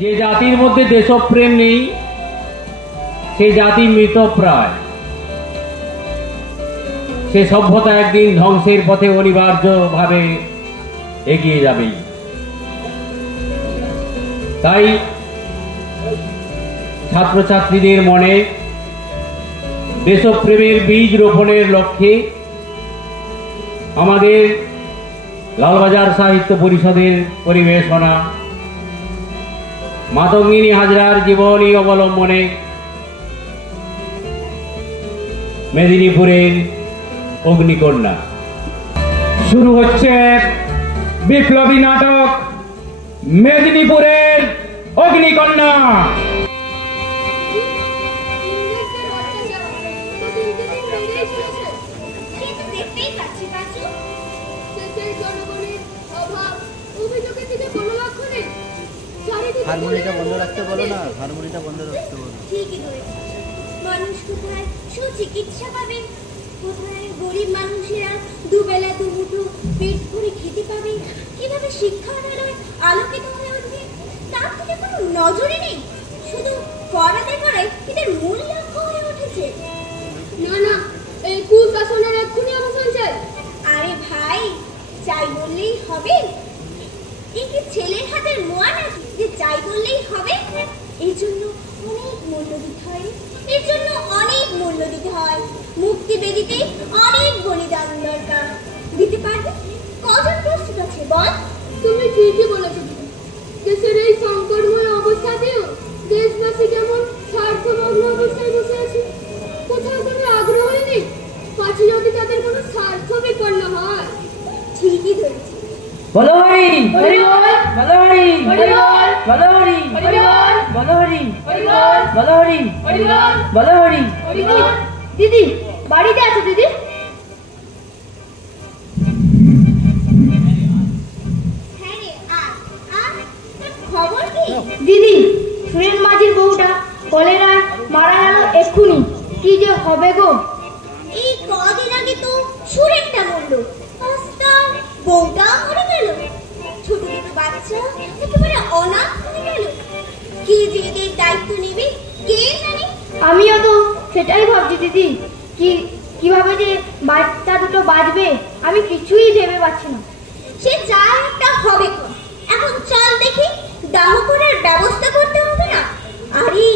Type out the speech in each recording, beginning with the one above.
যে জাতির মধ্যে দেশপ্রেম নেই সেই জাতি মৃতপ্রায়। সে সভ্যতা একদিন ধ্বংসের পথে অনিবার্যভাবে এগিয়ে যাবেই। তাই ছাত্রছাত্রীদের মনে দেশপ্রেমের বীজ রোপণের লক্ষ্যে আমাদের লালবাজার সাহিত্য পরিষদের পরিবেশনা মাতঙ্গিনী হাজরার জীবনী অবলম্বনে মেদিনীপুরের অগ্নিকন্যা। শুরু হচ্ছে বিপ্লবী নাটক মেদিনীপুরের অগ্নিকন্যা। হারমোনিয়ামটা বন্ধ রাখতে বলো না, হারমোনিয়ামটা বন্ধ রাখতে বলো। ঠিকই ধরেছে। মানুষ কোথায় সুচিকিৎসা পাবে, কোথায় গরিব মানুষেরা দুবেলা দুমুঠো পেট ভরে খেতে পাবে, কিভাবে শিক্ষার আলোয় আলোকিত হয়ে উঠবে, তার থেকে কোনো নজরই নেই। শুধু করাতে করাই এদের মূল লক্ষ্য হয়ে উঠেছে। না না, এই কুশাসনের এক্ষুনি অবসান চাই। আরে ভাই, চাই বললেই হবে? এই কি ছেলের হাতের মোয়া নাকি যে চাই বললেই হবে? এই জন্য অনেক মূল্য দিতে হয়, এর জন্য অনেক মূল্য দিতে হয়। মুক্তি বেদিতে অনেক বলিদান দরকার। দিতে পারবে? কজন প্রস্তুত আছে বল? তুমি ঠিকই বলেছো। দেশের এই সংকটময় অবস্থাতেও দেশবাসী কেমন স্বার্থমগ্ন অবস্থায় বসে আছে, কোথাও কোনো আগ্রহই নেই। পাছে যদি তাদের কোনো স্বার্থ বিপন্ন হয়। ঠিকই ধরেছি। বলো হরি হরি বল, বলো হরি হরি বল, বলো হরি হরি বল, বলো হরি হরি বল, বলো হরি হরি বল, বলো হরি হরি বল। দিদি বাড়িতে আছে? দিদি হ্যাঁ রে, খবর কি? দিদি, সুরেন মাঝির বউটা কলেরায় মারা গেল এক্ষুনি। কি যে হবে গো। এই কদিন আগে তো সুরেনটা মরলো, বউটা মরে গেল। ছোট ছোট বাচ্চা একেবারে অনাথ হয়ে গেল। কে যে এদের দায়িত্ব নেবে কে জানে। আমিও তো সেটাই ভাবছি দিদি, কিভাবে যে বাচ্চা দুটো বাঁচবে আমি কিছুই ভেবে পাচ্ছি না। সে যা একটা হবে। এখন চল দেখি, দাহ করার ব্যবস্থা করতে হবে না? আরে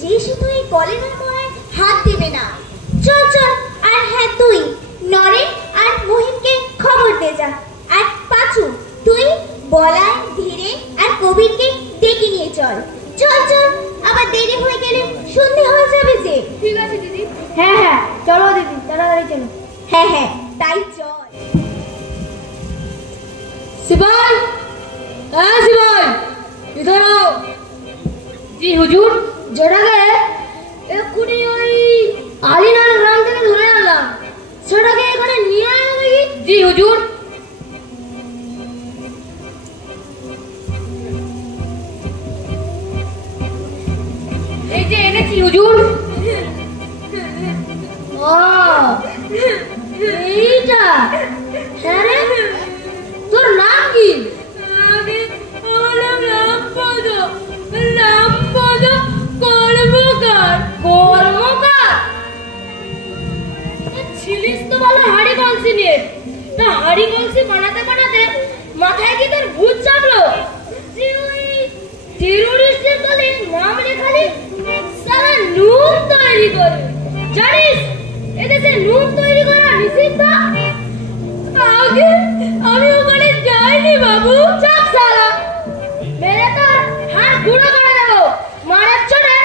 যে শুধু এই কলেরার মরায় হাত দেবে না। চল চল। আর হ্যাঁ, তুই নরেন আর মহিমকে খবর দে যা। আর পাঁচু, তুই বলাই, ধীরে আর কবিরকে ডেকে নিয়ে চল। চল চল, আবার দেরি হয়ে গেলে সন্ধে হয়ে যাবে যে। ঠিক আছে দিদি। হ্যাঁ হ্যাঁ, চলো দিদি, তাড়াতাড়ি চলো। হ্যাঁ হ্যাঁ, তাই চল। সিপাই, হ্যাঁ সিপাই, ইধর आओ। জি হুজুর। যেটাকে এক্ষুনি ওই আলিনার গ্রাম থেকে ধরে আনলাম, সেটাকে এখানে নিয়ে আনো দেখি। জি হুজুর। এই যে এনেছি হুজুর। ও এইটা? হ্যাঁ রে, তোর নাম কি? কর্মকার ছিলিস তো ভালো হাড়ি কলসি নিয়ে। তা হাড়ি কলসি বানাতে বানাতে মাথায় কি তোর ভূত চাপলো যে ওই টেরোরিস্টের দলে নাম লেখালি সারা নুন তৈরি করে? জানিস এদেশে নুন তৈরি করা নিষিদ্ধ। আগে আমি ওখানে যাইনি বাবু। চাপ সারা, মেরে তোর হাড় গুঁড়ো করে দেবো। মারার চড়ে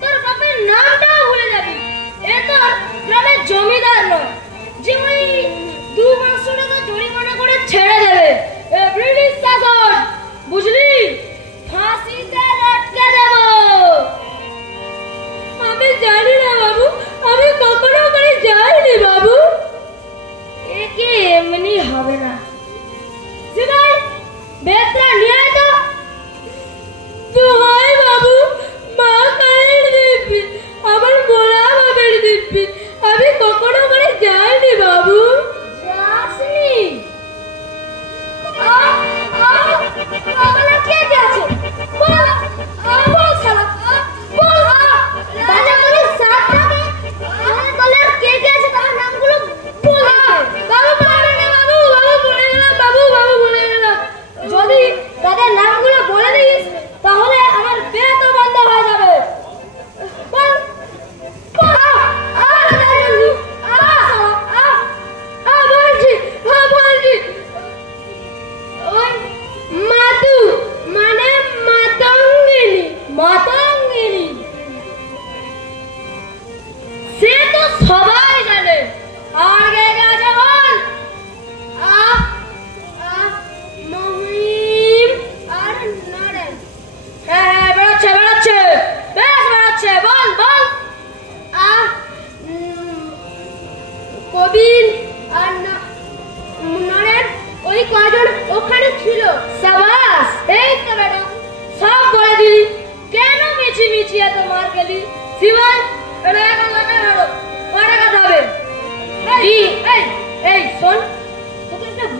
তোর বাপের নামটাও ভুলে যাবি। এ তোর গ্রামের জমিদার নয় যে ওই 200 টাকা জরিমানা করে ছেড়ে দেবে। ব্রিটিশ শাসন, বুঝলি? ফাঁসিতে লটকে দেব। আমি জানি না বাবু, আমি কখনো ওখানে যাইনি বাবু। একে এমনি হবে না। সিপাই, বেতরা নিয়ে আয় তো। দোহাই বাবু, মা কালের দিব্যি, আমার বলা বাবের দিব্যি, আমি কখনো ওখানে যাইনি বাবু। যাসনি?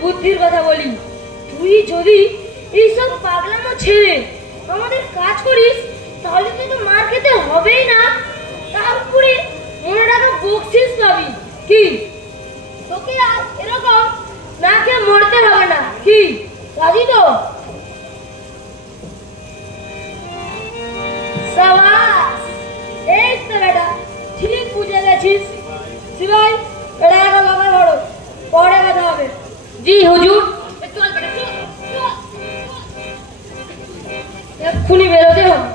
বুদ্ধির কথা বলি, তুই যদি এইসব পাগলামো ছেড়ে আমাদের কাজ করিস তাহলে তুই তো মার খেতে হবেই না, তারপরে মনে রাখা বকশিস পাবি। কি তোকে আর এরকম না খেয়ে মরতে হবে না, কি রাজি তো? সাবাস, এই তো বেটা ঠিক বুঝে গেছিস। শিবাই এটা একটা বাবা বড় পরে কথা হবে। জি হুজুর। চল বেটা চল, এক্ষুনি বেরোতে হবে,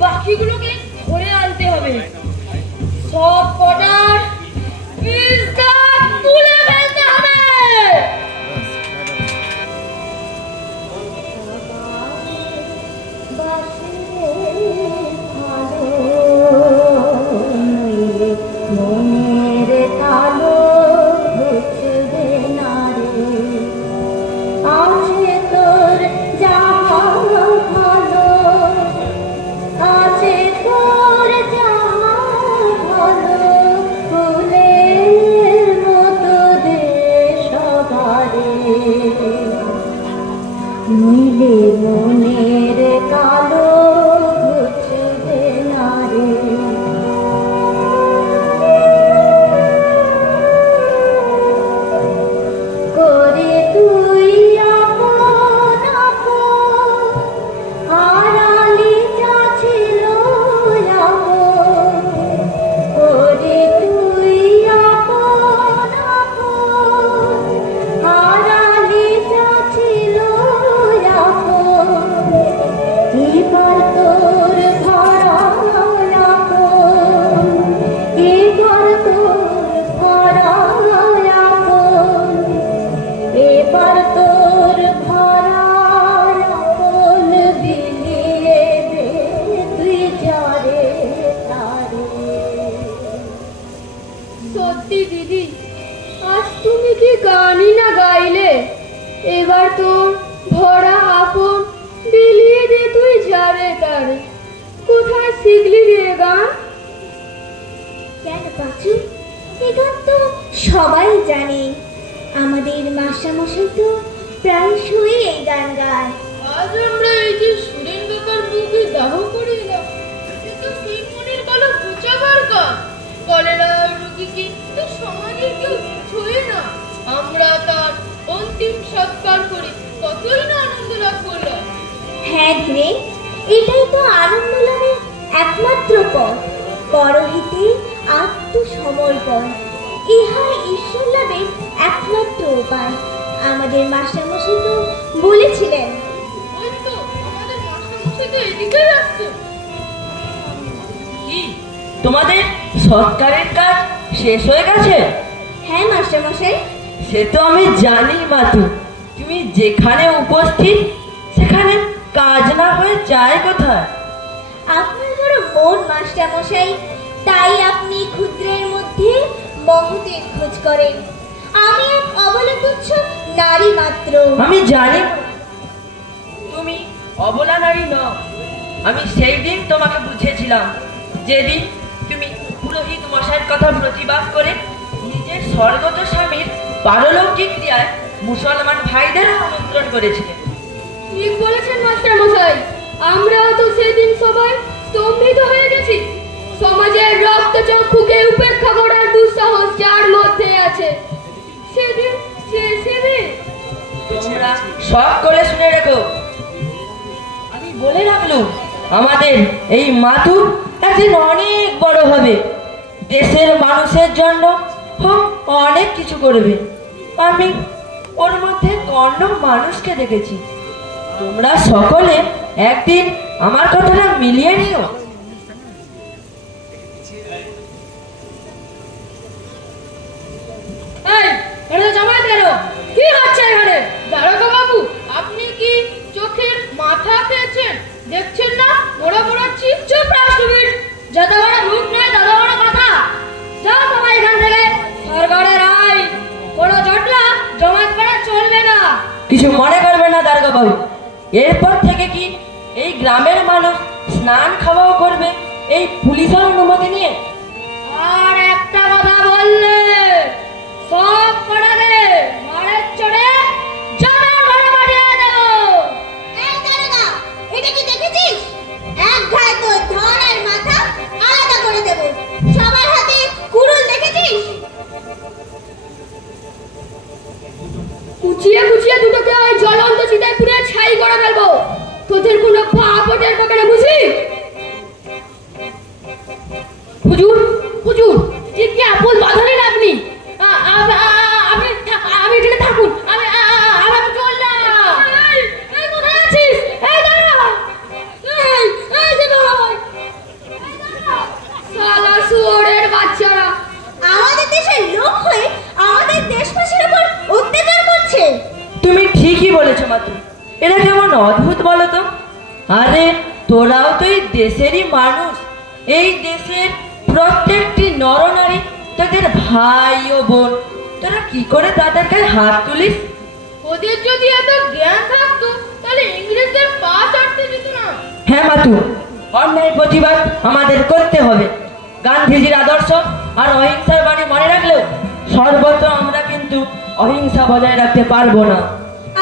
বাকিগুলোকে ধরে আনতে হবে, সব কটার ইজ্জত তুলে ফেলতে হবে। মনের কালো বুঝবে না রে, আছে তোর যাহা ভালো, আছে তোর যাহা ভালো, ফুলের মতো দে সবারে, নইলে মনের কালো বুঝবে না রে। করে তুই আপন আপন, আড়ালে যা ছিল আপন, করে তুই আপন আপন, আড়ালে যা ছিল আপন, এবার তোর ধরা আপন, এবার তোর ধরা আপন, এবার তোর ভরার আপন বিলিয়ে দে তুই যারে তারে। সত্যি দিদি, আজ তুমি কি গানই না গাইলে, এবার তোর ভরা আপন বিলিয়ে দে তুই যারে তারে। কোথায় শিখলি রে গান? কেন পাচু, এই গান তো সবাই জানে, আমাদের মাস্টারমশাই তো প্রায়শই এই গান গায়। আজ আমরা এই যে সুরেন্দ্রকার মুখে দাহ করে এলাম, এতে তো শিবমণির গলা ঘুচাবার গান। কলেরা রোগীকে তো সমাজের কেউ ছুঁয়ে না, আমরা তার অন্তিম সৎকার করে কতই না আনন্দ লাভ করলাম। হ্যাঁ ধীরে, এটাই তো আনন্দ লাভের একমাত্র পথ, পরহিতে আত্মসমর্পণ, ইহাই ঈশ্বর লাভের একমাত্র উপায়। আমাদের মাস্টারমশাই তো বলেছিলেন। ওই তো আমাদের মাস্টারমশাই তো এদিকেই আসছে। কি তোমাদের সৎকারের কাজ শেষ হয়ে গেছে? হ্যাঁ মাস্টারমশাই। সে তো আমি জানি মাতু, তুমি যেখানে উপস্থিত সেখানে কাজ না হয়ে যায় কোথায়? আপনার বড় মন মাস্টারমশাই, তাই আপনি ক্ষুদ্রের মধ্যে মহতের খোঁজ করেন। আমি এক অবলা তুচ্ছ নারী মাত্র। আমি জানি তুমি অবলা নারী নও। আমি সেই দিন তোমাকে বুঝেছিলাম, যেদিন তুমি পুরোহিত মশাইয়ের কথা প্রতিবাদ করে নিজের স্বর্গত স্বামীর পারলৌকিক ক্রিয়ায় মুসলমান ভাইদের আমন্ত্রণ করেছিলে। ঠিক বলেছেন মাস্টারমশাই, আমরাও তো সেদিন সবাই স্তম্ভিত হয়ে গেছি। সমাজের রক্তচক্ষুকে উপেক্ষা করার দুঃসাহস যার মধ্যে আছে, সেদিন তোমরা সকলে শুনে রেখো, আমি বলে রাখলুম আমাদের এই মাথু একদিন অনেক বড় হবে, দেশের মানুষের জন্য অনেক কিছু করবে। আমি ওর মধ্যে কর্ণ মানুষকে দেখেছি। তোমরা সকলে একদিন আমার কথাটা মিলিয়ে নিও। এই এটা জামাই কেন? কি হচ্ছে এখানে? দারোগা বাবু, আপনি কি চোখের মাথা খেয়েছেন? দেখছেন না মোড়া মোড়াচ্ছি? চুপ রাষ্ট্রবীর, যত বড় মুখ নয় তত বড় কথা। যাও সবাই এখান থেকে, সরকারের আইন, কোনো জটলা জমাত করা চলবে না। কিছু মনে করবে না দারোগা বাবু, এরপর থেকে কি এই গ্রামের মানুষ স্নান খাওয়াও করবে এই পুলিশের অনুমতি নিয়ে? আর একটা কথা বললে সব কটাকে মারের চড়ে কুচিয়ে কুচিয়ে দুটোকে ওই জ্বলন্ত চিতায় পুড়ে ছাই করে ফেলবো। তোদের কোনো পাপ টের পাবে না, বুঝলি? হুজুর, হুজুর, ঠিক কি আপন বাঁধালেন আপনি? আপনি এখানে থাকুন, আমি চললাম। এই কোথায় আছিস? এই দাঁড়া, এই যে ভাই, শালা শুয়োরের বাচ্চারা আমাদের দেশের লোক হয়ে আমাদের দেশবাসীর উপর অত্যাচার করছে। তুমি ঠিকই বলেছো মাতু, এরা কেমন অদ্ভুত বলো তো। আরে তোরাও তো এই দেশেরই মানুষ। এই দেশের প্রত্যেকটি নরনারী তাদের ভাই ও বোন, তোরা কি করে তাদের গায়ে হাত তুলিস? ওদের যদি এত জ্ঞান থাকতো তাহলে ইংরেজদের পা চাটতে যেত না। হ্যাঁ মাতু, অন্যায় প্রতিবাদ আমাদের করতে হবে। গান্ধীজির আদর্শ আর অহিংসার বাণী মনে রাখলেও সর্বত্র আমরা কিন্তু অহিংসা বজায় রাখতে পারবো না।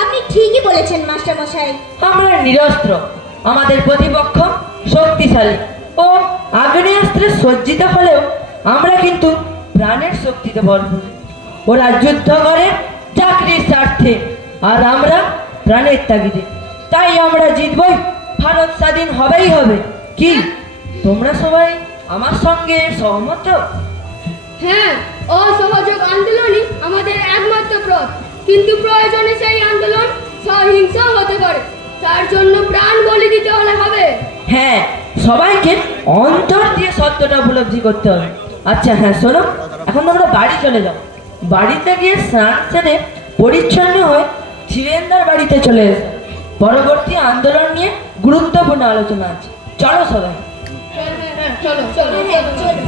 আপনি ঠিকই বলেছেন মাস্টার মশাই। আমরা নিরস্ত্র, আমাদের প্রতিপক্ষ শক্তিশালী ও আগ্নেয়াস্ত্রে সজ্জিত হলেও আমরা কিন্তু প্রাণের শক্তিতে ভরপুর। ওরা যুদ্ধ করে চাকরির স্বার্থে, আর আমরা প্রাণের তাগিদে। তাই আমরা জিতবই, ভারত স্বাধীন হবেই হবে। কি তোমরা সবাই আমার সঙ্গে সহমত? হ্যাঁ, অসহযোগ আন্দোলনই আমাদের একমাত্র পথ, কিন্তু প্রয়োজনে সেই আন্দোলন সহিংসা হতে পারে। তার জন্য প্রাণ বলি দিতে হলে হবে। হ্যাঁ, সবাইকে অন্তর দিয়ে সত্যটা উপলব্ধি করতে হবে। আচ্ছা হ্যাঁ শোনো, এখন তোমরা বাড়ি চলে যাও। বাড়িতে গিয়ে স্নান সেরে পরিচ্ছন্ন হয়ে ধীরেন্দার বাড়িতে চলে এসো। পরবর্তী আন্দোলন নিয়ে গুরুত্বপূর্ণ আলোচনা আছে। চলো সবাই। চলো চলো চলো।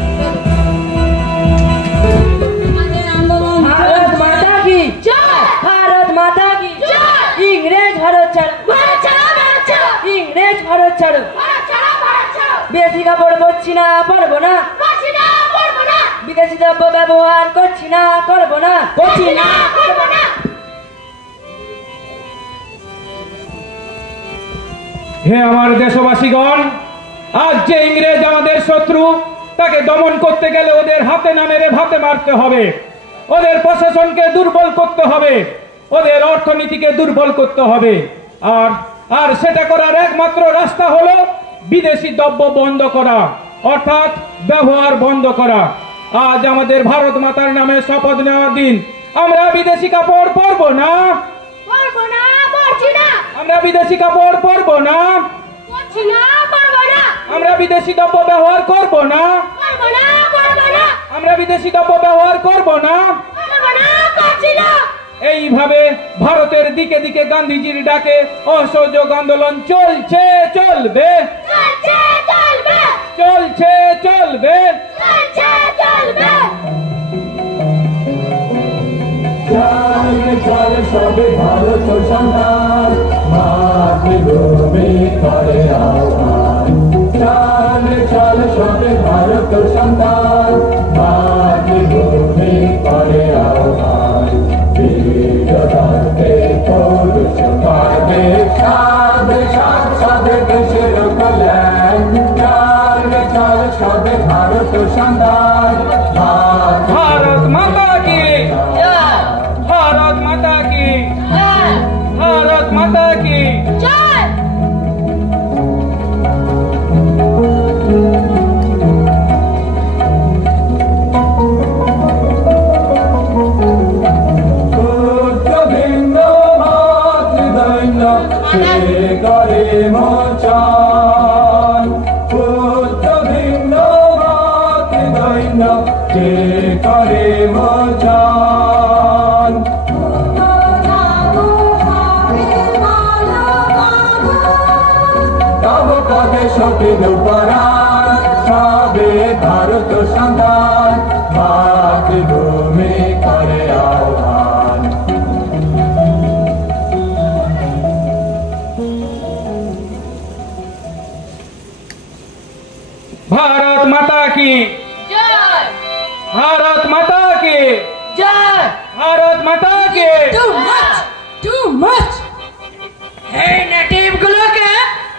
भारत माता की जय, भारत माता की जय। इंग्रेज भारत ছাড়ো, ভারত ছাড়ো, ভারত ছাড়ো, इंग्रेज भारत ছাড়ো। ভারত ছাড়ো, ভারত ছাড়ো। বেশি কাপড় পরছি না, পরবো না। পারছি না, পারবো না। বিদেশি দ্রব্য ব্যবহার করছি না, করবো না, করছি না। পারবো না। হে আমার দেশবাসীগণ, আজ যে ইংরেজ আমাদের শত্রু, তাকে দমন করতে গেলে ওদের হাতে না মেরে ভাতে মারতে হবে। ওদের প্রশাসনকে দুর্বল করতে হবে, ওদের অর্থনীতিকে দুর্বল করতে হবে। আর সেটা করার একমাত্র রাস্তা হলো বিদেশি দ্রব্য বন্ধ করা, অর্থাৎ ব্যবহার বন্ধ করা। আজ আমাদের ভারত মাতার নামে শপথ নেওয়ার দিন। আমরা বিদেশি কাপড় পরবো না, পারবো না, পারছি না। আমরা বিদেশি কাপড় পরবো না, পারছি না, পারবো না। আমরা বিদেশি দ্রব্য ব্যবহার করব না, পারবো না, পারবো না। আমরা বিদেশি দ্রব্য ব্যবহার করব না। পারবো না, পারছি না। এইভাবে ভারতের দিকে দিকে গান্ধীজির ডাকে অসহযোগ আন্দোলন চলছে, চলবে, চলছে, চলবে, চলছে, চলবে। চলছে, চলবে। চলে সবে ভারত সন্তান, মাতৃভূমি করে আহ্বান। চলে সবে ভারত সন্তান, মাতৃভূমি করে আহ্বান। বীররক্তে পৌরুষ পাবে, সাধে সাধে দেশের কল্যাণ। চলে সবে ভারত সন্তান, भारत माता की, भारत माता की, भारत माता की। জয়। ভিন্ন মাতৃদৈন্য সে করে মোচন। ভিন্ন মাতৃদৈন্য সে করে মোচন। তব পদে সঠিক পরাণ, সবে ভারত সন্তান, মাতৃভূমি করে আহ্বান। भारत माता की, জয়। भारत माता की, জয়। भारत माता की। Too much, too much. এই নেটিভ গুলোকে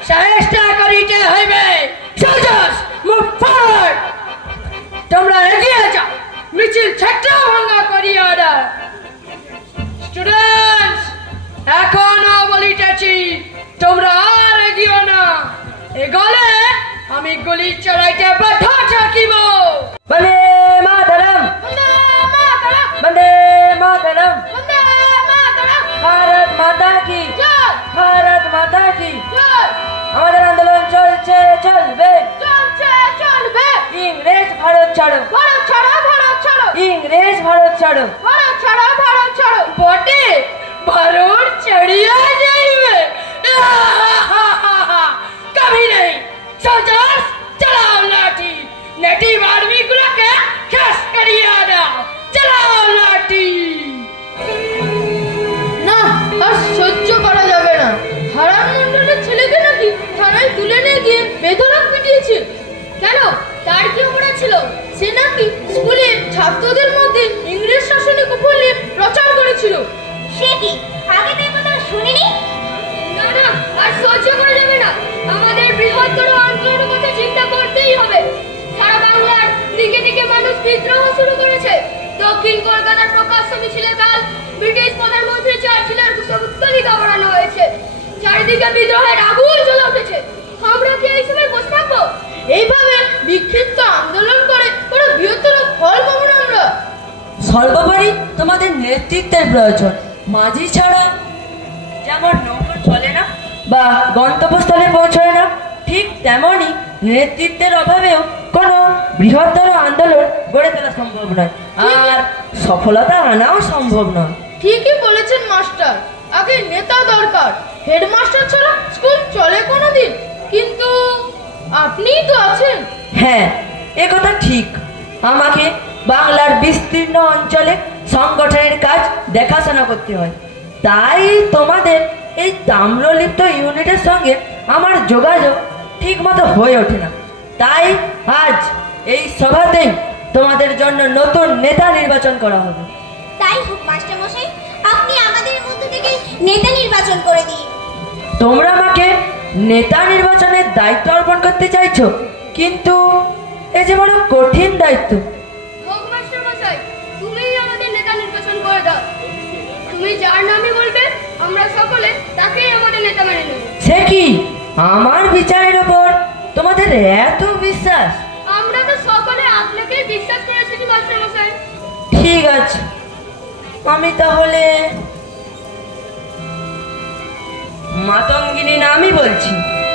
সাহেস্তা করিতে হইবে। Soldiers, move forward. তোমরা এগিয়ে যাও, মিছিল ছাত্র ভাঙা করিয়া দাও। Students, আমি গুলি চড়াইতে বাধ্য থাকিব। বন্দে মাতরম, বন্দে মাতরম, ভারত মাতা কি, ভারত মাতা কি। আমাদের আন্দোলন চলছে, চলবে, ইংরেজ ভারত ছাড়ো, ইংরেজ ভারত ছাড়ো। বটে ভারত চড়িয়া যাইবে, কবি নেই। সোলজার্স চালাও লাঠি, নেটিভ আর্মি গুলোকে শেষ করিয়া দাও, চালাও লাঠি। না, আর সহ্য করা যাবে না। হারান মন্ডলের ছেলেকে নাকি থানায় তুলে নিয়ে গিয়ে বেধড়ক পিটিয়েছে। কেন, তার কি অপরাধ ছিল? সে নাকি স্কুলে ছাত্রদের মধ্যে ইংরেজ শাসনে কুফলি প্রচার করেছিল। সে কি আগে তো এই কথা শুনিনি? না না, আর সহ্য করা যাবে না। আমাদের বৃহত্তর আন্দোলনের কথা চিন্তা করতেই হবে। সারা বাংলার দিকে দিকে মানুষ বিদ্রোহ শুরু করেছে। দক্ষিণ কলকাতার প্রকাশ্য মিছিলে কাল ব্রিটিশ প্রধানমন্ত্রী চার্চিলের কুশপুত্তলিকা বানানো হয়েছে। চারিদিকে বিদ্রোহের আগুন জ্বলে উঠেছে। আমরা কি এই সময় বসে থাকবো? এইভাবে বিক্ষিপ্ত আন্দোলন করে কোনো বৃহত্তর ফল পাবো না আমরা। সর্বোপরি তোমাদের নেতৃত্বের প্রয়োজন। মাঝি ছাড়া যেমন নৌকা চলে না বা গন্তব্যস্থলে পৌঁছয় না, ঠিক তেমনই নেতৃত্বের অভাবেও কোনো বৃহত্তর আন্দোলন গড়ে তোলা সম্ভব নয়, আর সফলতা আনাও সম্ভব নয়। ঠিকই বলেছেন মাস্টার। আগে নেতা দরকার। হেডমাস্টার ছাড়া স্কুল চলে কোনোদিন? কিন্তু আপনিই তো আছেন। হ্যাঁ, এ কথা ঠিক। আমাকে বাংলার বিস্তীর্ণ অঞ্চলে সংগঠনের কাজ দেখাশোনা করতে হয়। তাই তোমাদের এই তাম্রলিপ্ত ইউনিটের সঙ্গে আমার যোগাযোগ ঠিক মতো হয়ে ওঠে না। তাই আজ এই সভাতেই তোমাদের জন্য নতুন নেতা নির্বাচন করা হবে। তাই হোক মাস্টার মশাই, আপনি আমাদের মধ্য থেকে নেতা নির্বাচন করে দিন। তোমরা আমাকে নেতা নির্বাচনের দায়িত্ব অর্পণ করতে চাইছো, কিন্তু এ যে বড় কঠিন দায়িত্ব। হোক মাস্টার মশাই, তুমিই আমাদের নেতা নির্বাচন করে দাও। তুমি যার নামই বলবে আমরা সকলে তাকেই আমাদের নেতা মেনে নেব। সে কি, আমার বিচারের ওপর তোমাদের এত বিশ্বাস? আমরা তো সকলে আপনাকেই বিশ্বাস করেছি মাস্টার মশাই। ঠিক আছে, আমি তাহলে মাতঙ্গিনী নামই বলছি।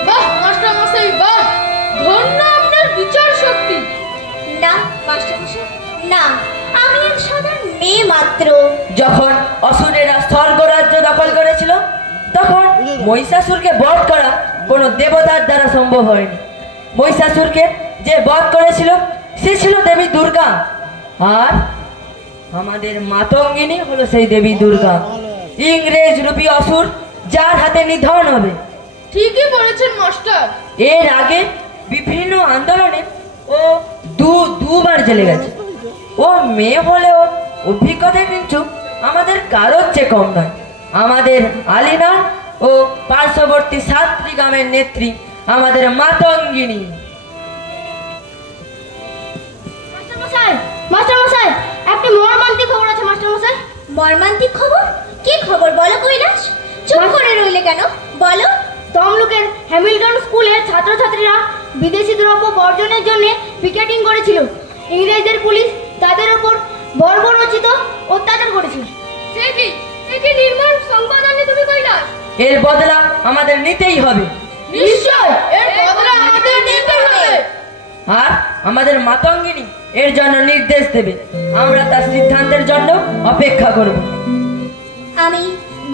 বাহ মাস্টার মশাই, বাহ, ধন্য আপনার বিচার শক্তি। না মাস্টার মশাই, না, আমি এক সাধারণ মেয়ে মাত্র। যখন অসুরেরা স্বর্গরাজ্য দখল করেছিল, তখন মহিষাসুরকে বধ করা কোনো দেবতার দ্বারা সম্ভব হয়নি। মহিষাসুরকে যে বধ করেছিল সে ছিল দেবী দুর্গা, আর আমাদের মাতঙ্গিনী হলো সেই দেবী দুর্গা, ইংরেজ রূপী অসুর যার হাতে নিধন হবে। ঠিকই বলেছেন মাস্টার। এর আগে বিভিন্ন আন্দোলনে ও দুবার জেলে গেছে। ও মেয়ে হলেও অভিজ্ঞতা কিন্তু আমাদের কারোর চেয়ে কম নয়। আমাদের আলিনা ও পার্শ্ববর্তী সাত্রী গ্রামের নেত্রী আমাদের মাতঙ্গিনী। মাস্টার মশাই, একটা মর্মান্তিক খবর আছে মাস্টার মশাই। মর্মান্তিক খবর? কি খবর বলো কৈলাস? চুপ করে রইলে কেন, বলো। তমলুকের হ্যামিল্টন স্কুলের ছাত্রছাত্রীরা বিদেশি দ্রব্য বর্জনের জন্য পিকেটিং করেছিল। ইংরেজদের পুলিশ তাদের উপর বর্বরচিত অত্যাচার করেছিল। সে কি নির্মম সংবাদ আনলে তুমি কৈলাস? এর বদলা আমাদের নিতেই হবে। নিশ্চয়, এর বদলা আমাদের নিতে হবে। আর আমাদের মাতঙ্গিনী এর জন্য নির্দেশ দেবে। আমরা তার সিদ্ধান্তের জন্য অপেক্ষা করব। আমি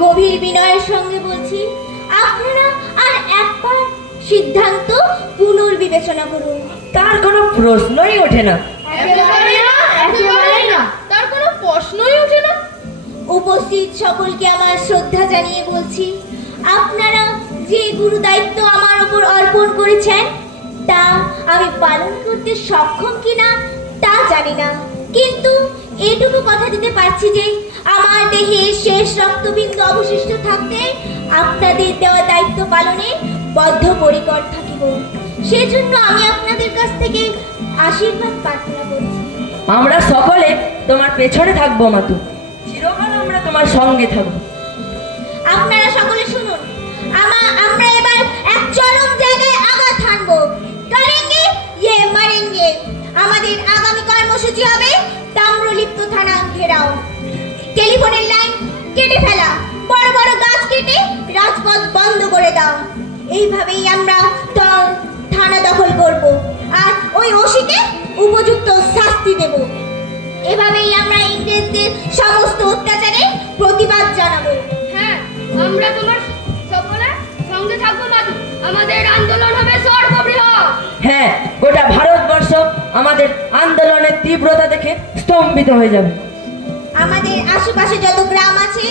গভীর বিনয়ের সঙ্গে বলছি, আপনারা আর একবার সিদ্ধান্ত পুনর্বিবেচনা করুন। তার কোনো প্রশ্নই ওঠে না। একেবারেই না, তার কোনো প্রশ্নই ওঠে না। উপস্থিত সকলকে আমার শ্রদ্ধা জানিয়ে বলছি, আপনারা যে গুরু দায়িত্ব আমার উপর অর্পণ করেছেন তা আমি পালন করতে সক্ষম কিনা তা জানি না, কিন্তু এটুকু কথা দিতে পারছি যে আমার দেহে শেষ রক্তবিন্দু অবশিষ্ট থাকতে আপনাদের দেওয়া দায়িত্ব পালনে বদ্ধপরিকর থাকিব। সেজন্য আমি আপনাদের কাছ থেকে আশীর্বাদ প্রার্থনা করছি। আমরা সকলে তোমার পেছনে থাকবো মাতু, চিরকাল আমরা তোমার সঙ্গে থাকবো। আপনারা সকলে শুনুন, আমরা এবার এক চরম জায়গায় আঘাত হানবো। করেঙ্গে এইভাবেই আমরা থানা দখল করব আর ওই ওসিকে উপযুক্ত শাস্তি দেব। এভাবেই আমরা ইংরেজদের সমস্ত অত্যাচারে প্রতিবাদ জানাবো। হ্যাঁ, আমরা তোমার সকলের সঙ্গে থাকবো মাধু। আমাদের আন্দোলন হবে সর্ববৃহৎ। হ্যাঁ, গোটা ভারতবর্ষ আমাদের আন্দোলনের তীব্রতা দেখে স্তম্ভিত হয়ে যাবে। আমাদের আশেপাশে যত গ্রাম আছে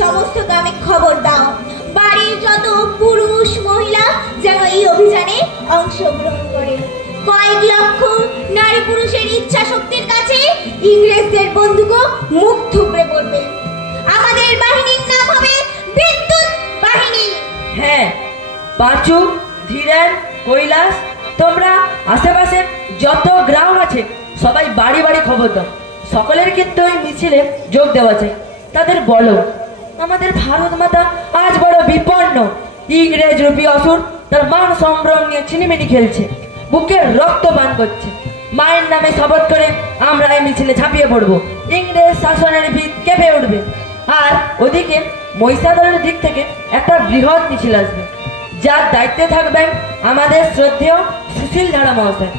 সমস্ত গ্রামে খবর দাও, বাড়ির যত পুরুষ মহিলা যেন এই অভিযানে অংশগ্রহণ করে। কয়েক লক্ষ নারী পুরুষের ইচ্ছা শক্তির কাছে ইংরেজদের বন্দুকও মুখ থুবড়ে পড়বে। আমাদের বাহিনীর নাম হবে বিদ্যুৎ বাহিনী। হ্যাঁ, পাঁচু, ধীরেন, কৈলাস, তোমরা আশেপাশের যত গ্রাম আছে সবাই বাড়ি বাড়ি খবর দাও। সকলের কিন্তু ওই মিছিলে যোগ দেওয়া চাই। তাদের বলো আমাদের ভারত মাতা আজ বড় বিপন্ন। ইংরেজ রূপী অসুর তার মান সম্ভ্রম নিয়ে ছিনিমিনি খেলছে, বুকের রক্ত পান করছে। মায়ের নামে শপথ করে আমরা এই মিছিলে ঝাঁপিয়ে পড়বো। ইংরেজ শাসনের ভিত কেঁপে উঠবে। আর ওদিকে মহিষাদলের দিক থেকে একটা বৃহৎ মিছিল আসবে, যার দায়িত্বে থাকবেন আমাদের শ্রদ্ধেয় সুশীল ধারা মহাশয়।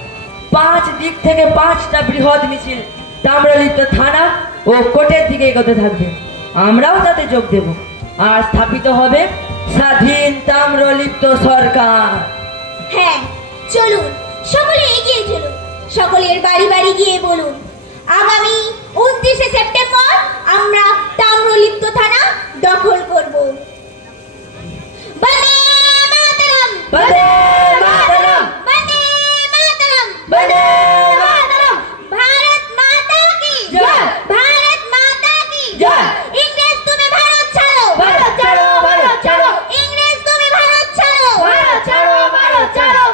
5 দিক থেকে 5টা বৃহৎ মিছিল তাম্রলিপ্ত থানা ও কোর্টের দিকে এগোতে থাকবে। আমরাও তাতে যোগ দেব আর স্থাপিত হবে স্বাধীন তাম্রলিপ্ত সরকার। হ্যাঁ, চলুন সকলে এগিয়ে চলুন। সকলের বাড়ি বাড়ি গিয়ে বলুন আগামী 29শে সেপ্টেম্বর আমরা তাম্রলিপ্ত থানা দখল করব। বন্দে মাতরম, বন্দে মাতরম, বন্দে মাতরম, বন্দে মাতরম। ভারত মাতা কি জয়, ভারত মাতা কি জয়। ইংরেজ তুমি ভারত ছাড়ো, ভারত ছাড়ো, ভারত ছাড়ো, ইংরেজ তুমি ভারত ছাড়ো, ভারত ছাড়ো, ভারত ছাড়ো।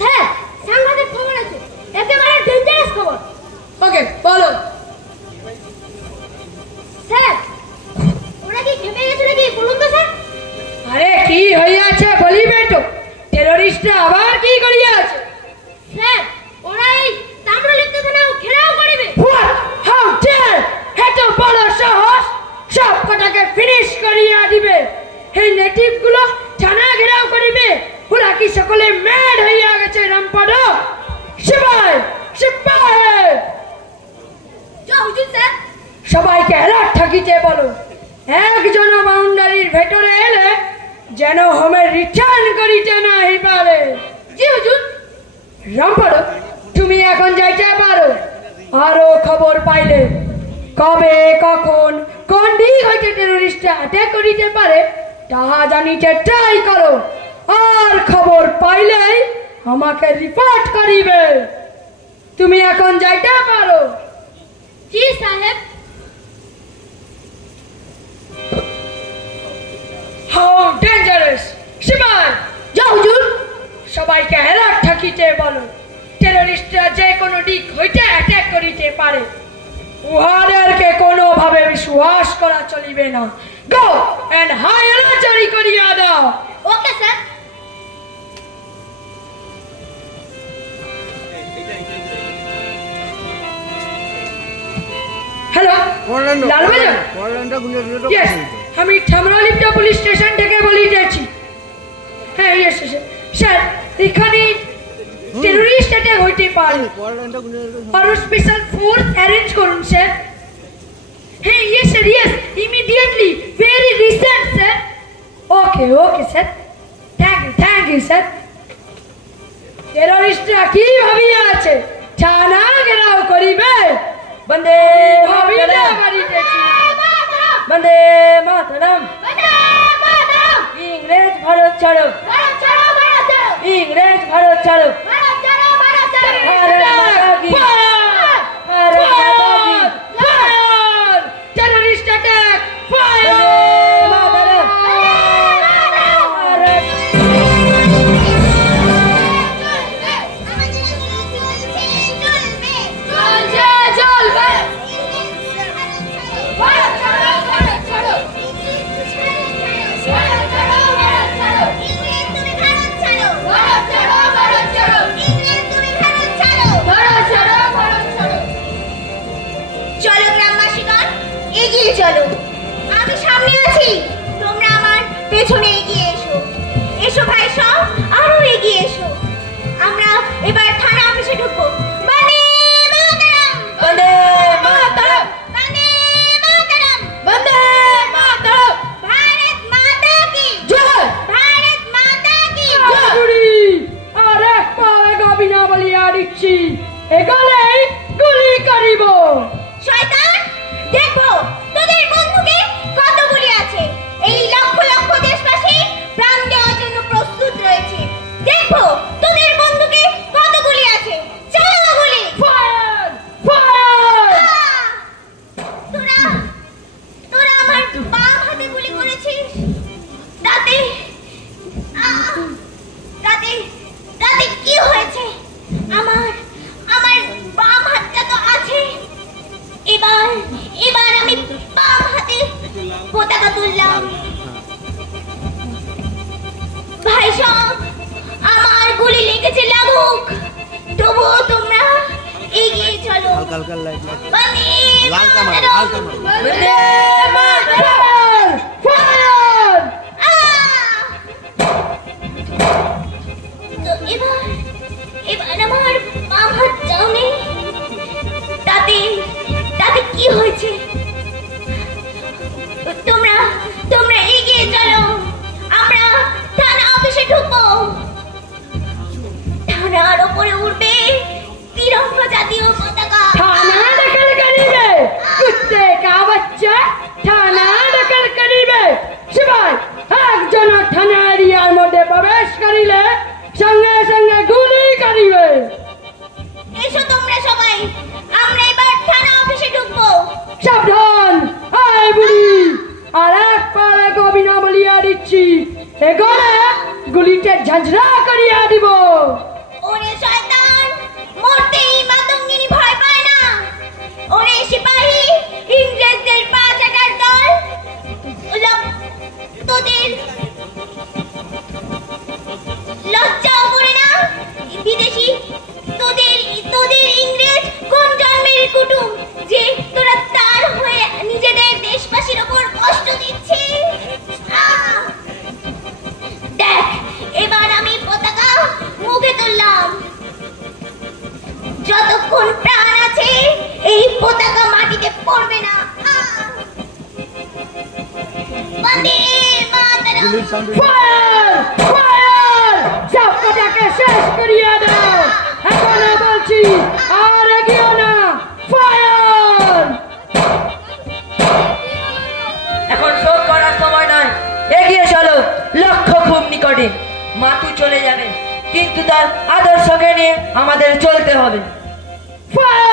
স্যার, সাংঘাতিক খবর আছে, একেবারে ডেঞ্জারাস খবর। ওকে, বলো। স্যার, ওরা কি খেপে গেছে নাকি বলুন তো স্যার? আরে কি হইয়াছে বলিবে তো? টেররিস্টরা আবার কি করিয়াছে? স্যার, ওরা এই তাম্রলিপ্ত থানাও ঘেরাও করিবে। What? How dare! এত বড় সাহস! সব কটাকে ফিনিশ করিয়া দিবে। এই নেটিভ গুলো থানা ঘেরাও করিবে। ওরা কি সকলে ম্যাড হইয়া গেছে রামপদ? সিপাই, সিপাই! জয় হুজুর স্যার। সবাইকে অ্যালার্ট থাকিতে বলো। একজন বাউন্ডারির ভেতরে এলে যেন হোমে রিটার্ন করিতে নাই পারে। জি হুজুর। রামপদ, তুমি এখন যাইতে পারো। আরো খবর পাইলে কবে কখন কোন দিক হইতে টেররিস্টরা অ্যাটাক করিতে পারে তাহা জানিতে ট্রাই করো। আর খবর পাইলেই আমাকে রিপোর্ট করিবে। তুমি এখন যাইতে পারো। জি সাহেব। How dangerous! সিপাই, যাও হুজুর। সবাইকে অ্যালার্ট থাকিতে বলো। টেররিস্টরা যে কোনো দিক হইতে অ্যাটাক করিতে পারে। উহাদেরকে কোনোভাবে বিশ্বাস করা চলিবে না। গো এন্ড হাই অ্যালার্ট জারি করিয়া দাও। Okay sir. Hello, Lalbazar? Yes, আমি থামরালিপ্টা পুলিশ স্টেশন থেকে বলিতেছি। হ্যাঁ, ইয়েস স্যার, এখানে টেররিস্ট অ্যাটাক হইতে পারে। আরো স্পেশাল ফোর্স অ্যারেঞ্জ করুন স্যার। হ্যাঁ, yes sir, yes, immediately, very recent sir. Okay okay sir, thank you sir. টেররিস্টরা কি ভাবিয়া আছে? থানা ঘেরাও করিবে? বন্দে ভাবিয়া মাতরম, মারিতেছি। বন্দে মাতরম। ইংরেজ ভারত ছাড়ো, ভারত ছাড়ো, ভারত ছাড়ো, ইংরেজ ভারত ছাড়ো। ভারত ছাড়ো, ভারত ছাড়ো। ভারত মাতা কি, ভারত মাতা কি। Terrorist attack! বন্দে মাতরম, ভারত। চলছে, চলবে। ভারত ছাড়ো, ভারত ছাড়ো। ভারত ছাড়ো, ভারত ছাড়ো। ভারত ছাড়ো, ভারত ছাড়ো। হালকা লাইট লাইট বন্দে লাল কামার লাল কামার বন্দে মাতরম! ফায়ার! তো এবার আমার মা ভাত চাও নেই, তাতে কি হয়েছে? তোমরা এগিয়ে চলো, আমরা থানা অফিসে ঢুকবো। থানার ওপরে উঠবে তিরঙ্গা জাতীয় পতাকা। থানা দখল করিবে, কুত্তে কা বাচ্চা থানা দখল করিবে। সিপাই একজন থানা এরিয়ার মধ্যে প্রবেশ করিলে সঙ্গে সঙ্গে গুলি করিবে। এসো তোমরা সবাই, আমরা এবার থানা অফিসে ঢুকবো। সাবধান, আয় বুড়ি, আর এক পায়ে গবিনা বলিয়া দিচ্ছি, এগোলে গুলিতে ঝাঁঝরা করিয়া দিব। ওরে শয়তান, মরতেই মাতঙ্গিনী ভয় পায় না। ওরে সিপাহী, ইংরেজদের পা চাটার দল, তোদের লজ্জাও করে না? বিদেশি, তোদের ইংরেজ কোন জন্মের কুটুম যে তোরা তার হয়ে নিজেদের দেশবাসীর ওপর কষ্ট দিচ্ছিস? দেখ, এবার আমি পতাকা মুখে তুললাম। যতক্ষণ প্রাণ আছে এই পতাকা মাটিতে পড়বে না। বন্দে মাতরম! গুলির সাউন্ড ফায়ার! ফায়ার! সব কটাকে শেষ করিয়া দাও। এখনো বলছি, আর এগিয়েও না। ফায়ার! এখন শোক করার সময় নয়, এগিয়ে চলো, লক্ষ্য খুব নিকটে। মাতু চলে যাবে, কিন্তু তার আদর্শকে নিয়ে আমাদের চলতে হবে। ফায়ার!